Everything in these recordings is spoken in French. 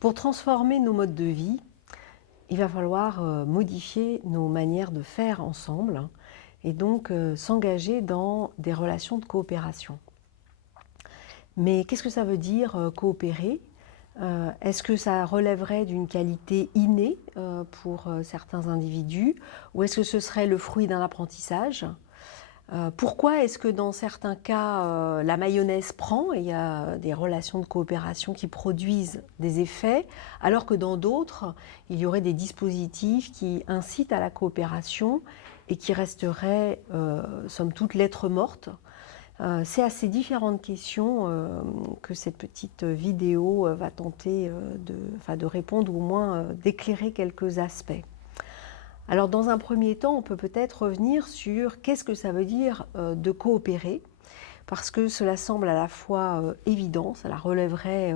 Pour transformer nos modes de vie, il va falloir modifier nos manières de faire ensemble, hein, et donc s'engager dans des relations de coopération. Mais qu'est-ce que ça veut dire coopérer? Est-ce que ça relèverait d'une qualité innée pour certains individus, ou est-ce que ce serait le fruit d'un apprentissage? Pourquoi est-ce que dans certains cas, la mayonnaise prend et il y a des relations de coopération qui produisent des effets, alors que dans d'autres, il y aurait des dispositifs qui incitent à la coopération et qui resteraient, somme toute, lettre morte? C'est à ces différentes questions que cette petite vidéo va tenter de répondre, ou au moins d'éclairer quelques aspects. Alors dans un premier temps, on peut peut-être revenir sur qu'est-ce que ça veut dire de coopérer, parce que cela semble à la fois évident, cela relèverait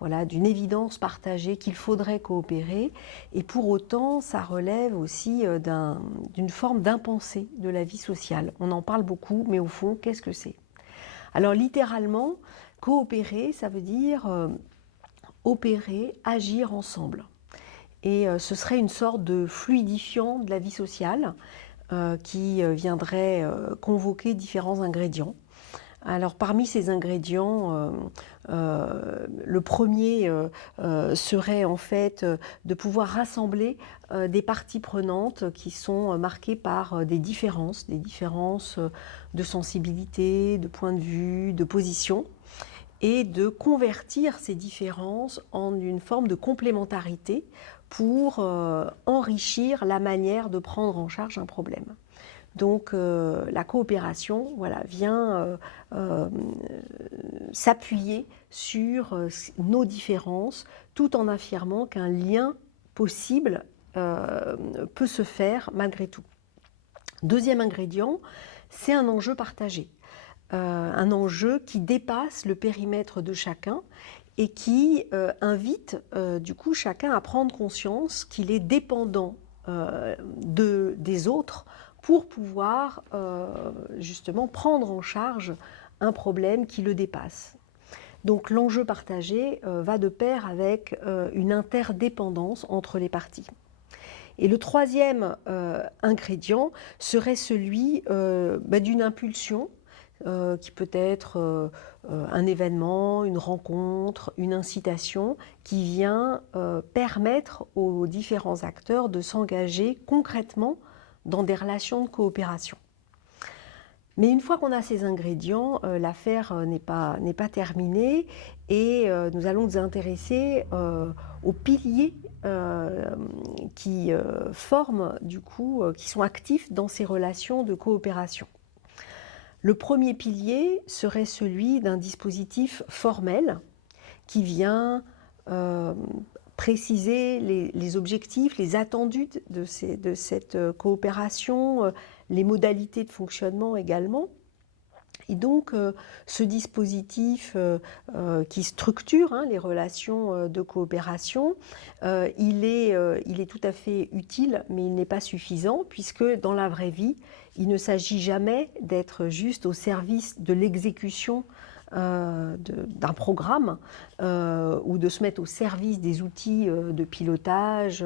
voilà, d'une évidence partagée qu'il faudrait coopérer, et pour autant ça relève aussi d'une forme d'impensé de la vie sociale. On en parle beaucoup, mais au fond, qu'est-ce que c'est? Alors littéralement, coopérer, ça veut dire opérer, agir ensemble. Et ce serait une sorte de fluidifiant de la vie sociale qui viendrait convoquer différents ingrédients. Alors parmi ces ingrédients, le premier serait en fait de pouvoir rassembler des parties prenantes qui sont marquées par des différences de sensibilité, de point de vue, de position, et de convertir ces différences en une forme de complémentarité pour enrichir la manière de prendre en charge un problème. Donc la coopération, voilà, vient s'appuyer sur nos différences, tout en affirmant qu'un lien possible peut se faire malgré tout. Deuxième ingrédient, c'est un enjeu partagé. Un enjeu qui dépasse le périmètre de chacun et qui invite du coup chacun à prendre conscience qu'il est dépendant des autres pour pouvoir justement prendre en charge un problème qui le dépasse. Donc l'enjeu partagé va de pair avec une interdépendance entre les parties. Et le troisième ingrédient serait celui d'une impulsion qui peut être un événement, une rencontre, une incitation qui vient permettre aux différents acteurs de s'engager concrètement dans des relations de coopération. Mais une fois qu'on a ces ingrédients, l'affaire n'est pas terminée, et nous allons nous intéresser aux piliers qui forment, du coup, qui sont actifs dans ces relations de coopération. Le premier pilier serait celui d'un dispositif formel qui vient préciser les objectifs, les attendus de cette coopération, les modalités de fonctionnement également. Et donc ce dispositif qui structure les relations de coopération, il est tout à fait utile, mais il n'est pas suffisant, puisque dans la vraie vie, il ne s'agit jamais d'être juste au service de l'exécution d'un programme ou de se mettre au service des outils de pilotage.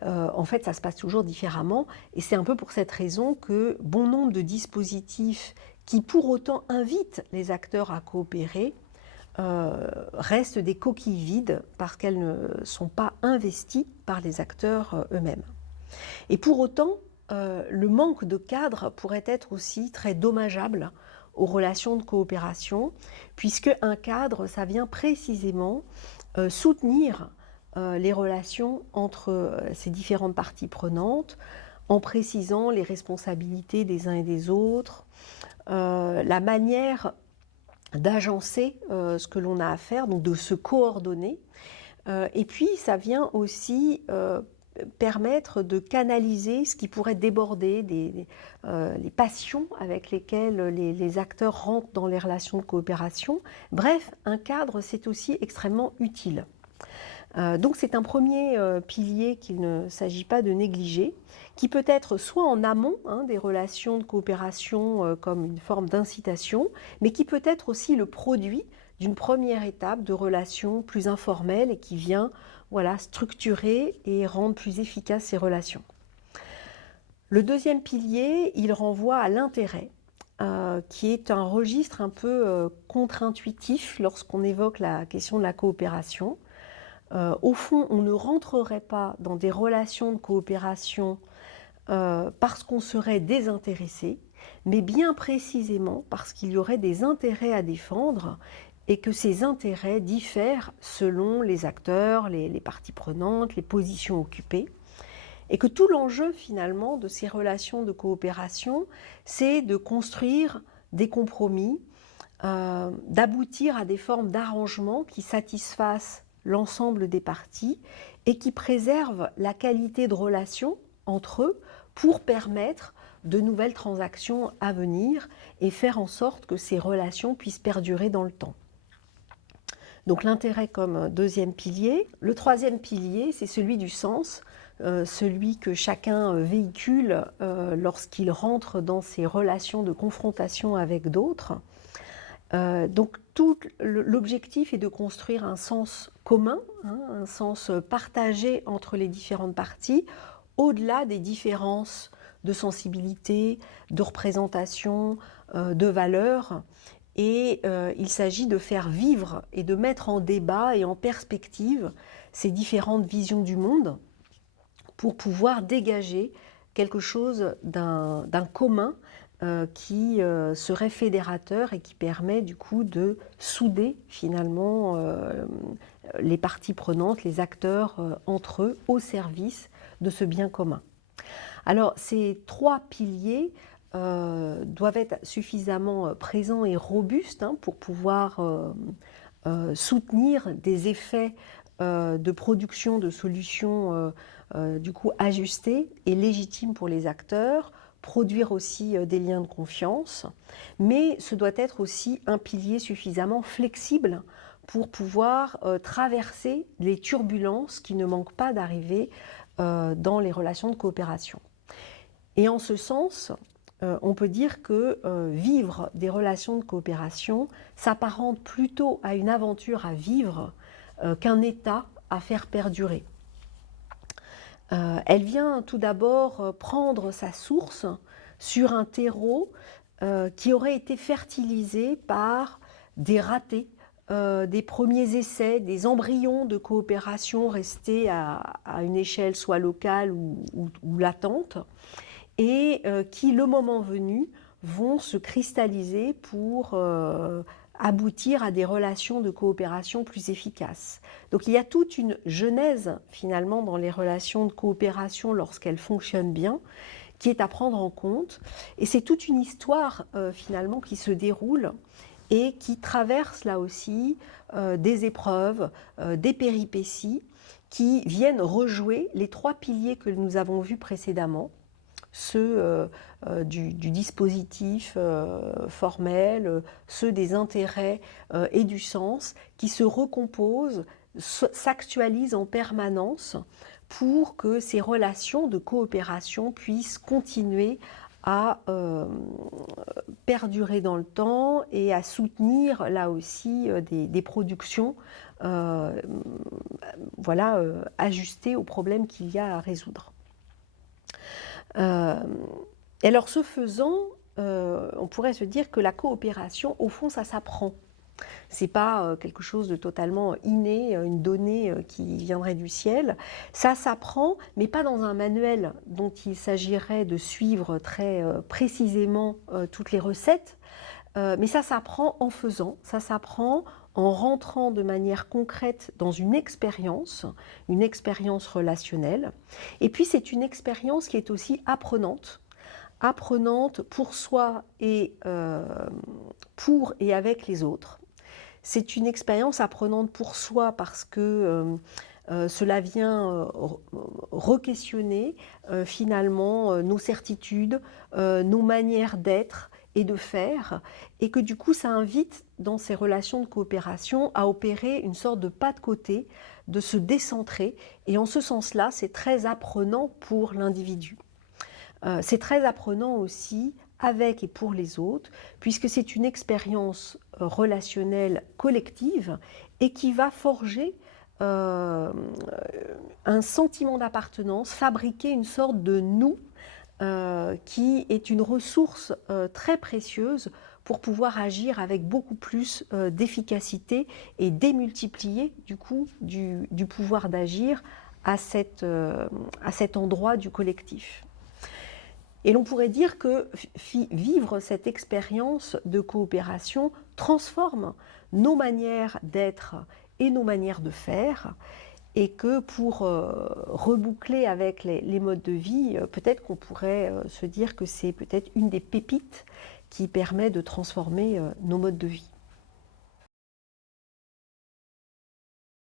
En fait, ça se passe toujours différemment, et c'est un peu pour cette raison que bon nombre de dispositifs qui pour autant invitent les acteurs à coopérer restent des coquilles vides parce qu'elles ne sont pas investies par les acteurs eux-mêmes. Et pour autant, le manque de cadre pourrait être aussi très dommageable aux relations de coopération, puisque un cadre, ça vient précisément soutenir les relations entre ces différentes parties prenantes, en précisant les responsabilités des uns et des autres, la manière d'agencer ce que l'on a à faire, donc de se coordonner. Et puis ça vient aussi permettre de canaliser ce qui pourrait déborder les passions avec lesquelles les acteurs rentrent dans les relations de coopération. Bref, un cadre, c'est aussi extrêmement utile. Donc c'est un premier pilier qu'il ne s'agit pas de négliger, qui peut être soit en amont des relations de coopération comme une forme d'incitation, mais qui peut être aussi le produit d'une première étape de relation plus informelle et qui vient voilà, structurer et rendre plus efficaces ces relations. Le deuxième pilier, il renvoie à l'intérêt, qui est un registre un peu contre-intuitif lorsqu'on évoque la question de la coopération. Au fond, on ne rentrerait pas dans des relations de coopération parce qu'on serait désintéressé, mais bien précisément parce qu'il y aurait des intérêts à défendre et que ces intérêts diffèrent selon les acteurs, les parties prenantes, les positions occupées. Et que tout l'enjeu finalement de ces relations de coopération, c'est de construire des compromis, d'aboutir à des formes d'arrangement qui satisfassent l'ensemble des parties et qui préservent la qualité de relation entre eux pour permettre de nouvelles transactions à venir et faire en sorte que ces relations puissent perdurer dans le temps. Donc l'intérêt comme deuxième pilier. Le troisième pilier, c'est celui du sens, celui que chacun véhicule lorsqu'il rentre dans ses relations de confrontation avec d'autres. Donc tout l'objectif est de construire un sens commun, un sens partagé entre les différentes parties, au-delà des différences de sensibilité, de représentation, de valeurs. Et il s'agit de faire vivre et de mettre en débat et en perspective ces différentes visions du monde pour pouvoir dégager quelque chose d'un commun qui serait fédérateur et qui permet du coup de souder finalement les parties prenantes, les acteurs entre eux au service de ce bien commun. Alors ces trois piliers doivent être suffisamment présents et robustes pour pouvoir soutenir des effets de production de solutions du coup ajustées et légitimes pour les acteurs, produire aussi des liens de confiance, mais ce doit être aussi un pilier suffisamment flexible pour pouvoir traverser les turbulences qui ne manquent pas d'arriver dans les relations de coopération. Et en ce sens, on peut dire que vivre des relations de coopération s'apparente plutôt à une aventure à vivre qu'un état à faire perdurer. Elle vient tout d'abord prendre sa source sur un terreau qui aurait été fertilisé par des ratés, des premiers essais, des embryons de coopération restés à une échelle soit locale ou latente, et qui, le moment venu, vont se cristalliser pour aboutir à des relations de coopération plus efficaces. Donc il y a toute une genèse finalement dans les relations de coopération lorsqu'elles fonctionnent bien, qui est à prendre en compte, et c'est toute une histoire finalement qui se déroule et qui traverse là aussi des épreuves, des péripéties qui viennent rejouer les trois piliers que nous avons vus précédemment, ceux du dispositif formel, ceux des intérêts et du sens, qui se recomposent, s'actualisent en permanence pour que ces relations de coopération puissent continuer à perdurer dans le temps et à soutenir là aussi des productions voilà, ajustées aux problèmes qu'il y a à résoudre. Et alors ce faisant, on pourrait se dire que la coopération, au fond, ça s'apprend. C'est pas quelque chose de totalement inné, une donnée qui viendrait du ciel. Ça s'apprend, mais pas dans un manuel dont il s'agirait de suivre très précisément toutes les recettes, mais ça s'apprend en faisant, ça s'apprend en rentrant de manière concrète dans une expérience relationnelle. Et puis c'est une expérience qui est aussi apprenante pour soi et pour et avec les autres. C'est une expérience apprenante pour soi parce que cela vient re-questionner finalement nos certitudes, nos manières d'être et de faire, et que du coup ça invite dans ces relations de coopération à opérer une sorte de pas de côté, de se décentrer, et en ce sens-là c'est très apprenant pour l'individu. C'est très apprenant aussi avec et pour les autres, puisque c'est une expérience relationnelle collective et qui va forger un sentiment d'appartenance, fabriquer une sorte de nous qui est une ressource très précieuse pour pouvoir agir avec beaucoup plus d'efficacité et démultiplier du coup du pouvoir d'agir à cet endroit du collectif. Et l'on pourrait dire que vivre cette expérience de coopération transforme nos manières d'être et nos manières de faire, et que pour reboucler avec les modes de vie, peut-être qu'on pourrait se dire que c'est peut-être une des pépites qui permet de transformer nos modes de vie.